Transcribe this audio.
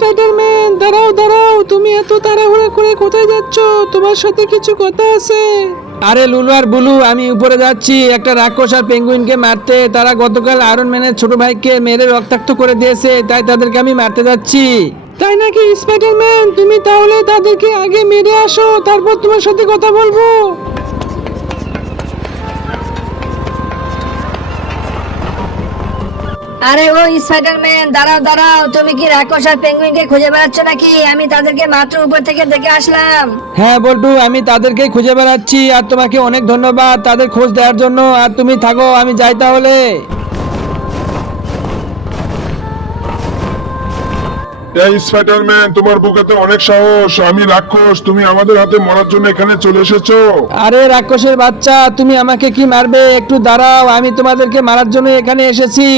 Spiderman, দাঁড়াও দাঁড়াও, তুমি এত তাড়াহুড়া করে কোথায় যাচ্ছ? তোমার সাথে কিছু কথা আছে। আরে লুলু আর বুলু, আমি উপরে যাচ্ছি একটা রাক্ষস আর পেঙ্গুইনকে মারতে। তারা গতকাল আয়রন ম্যানের ছোট ভাইকে মেরে রক্তাক্ত করে দিয়েছে, তাই তাদেরকে আমি মারতে যাচ্ছি। তাই নাকি স্পাইডারম্যান? তুমি তাহলে তাদেরকে আগে মেরে আসো, তারপর তোমার সাথে কথা বলবো। আরে ও স্পাইডারম্যান, দাঁড়াও দাঁড়াও, তুমি কি রাক্ষস আর পেঙ্গুইনকে খুঁজে বেড়াচ্ছ নাকি? আমি তাদেরকে মাত্র উপর থেকে দেখে আসলাম। হ্যাঁ বল্টু, আমি তাদেরকেই খুঁজে বেড়াচ্ছি, আর তোমাকে অনেক ধন্যবাদ তাদের খোঁজ দেওয়ার জন্য। আর তুমি থাকো, আমি যাই তাহলে। এই স্পাইডারম্যান, তোমার বুকেতে অনেক সাহস। আমি রাক্ষস, তুমি আমাদের হাতে মরার জন্য এখানে চলে এসেছো। আরে রাক্ষসের বাচ্চা, তুমি আমাকে কি মারবে? একটু দাঁড়াও, আমি তোমাদেরকে মারার জন্য এখানে এসেছি।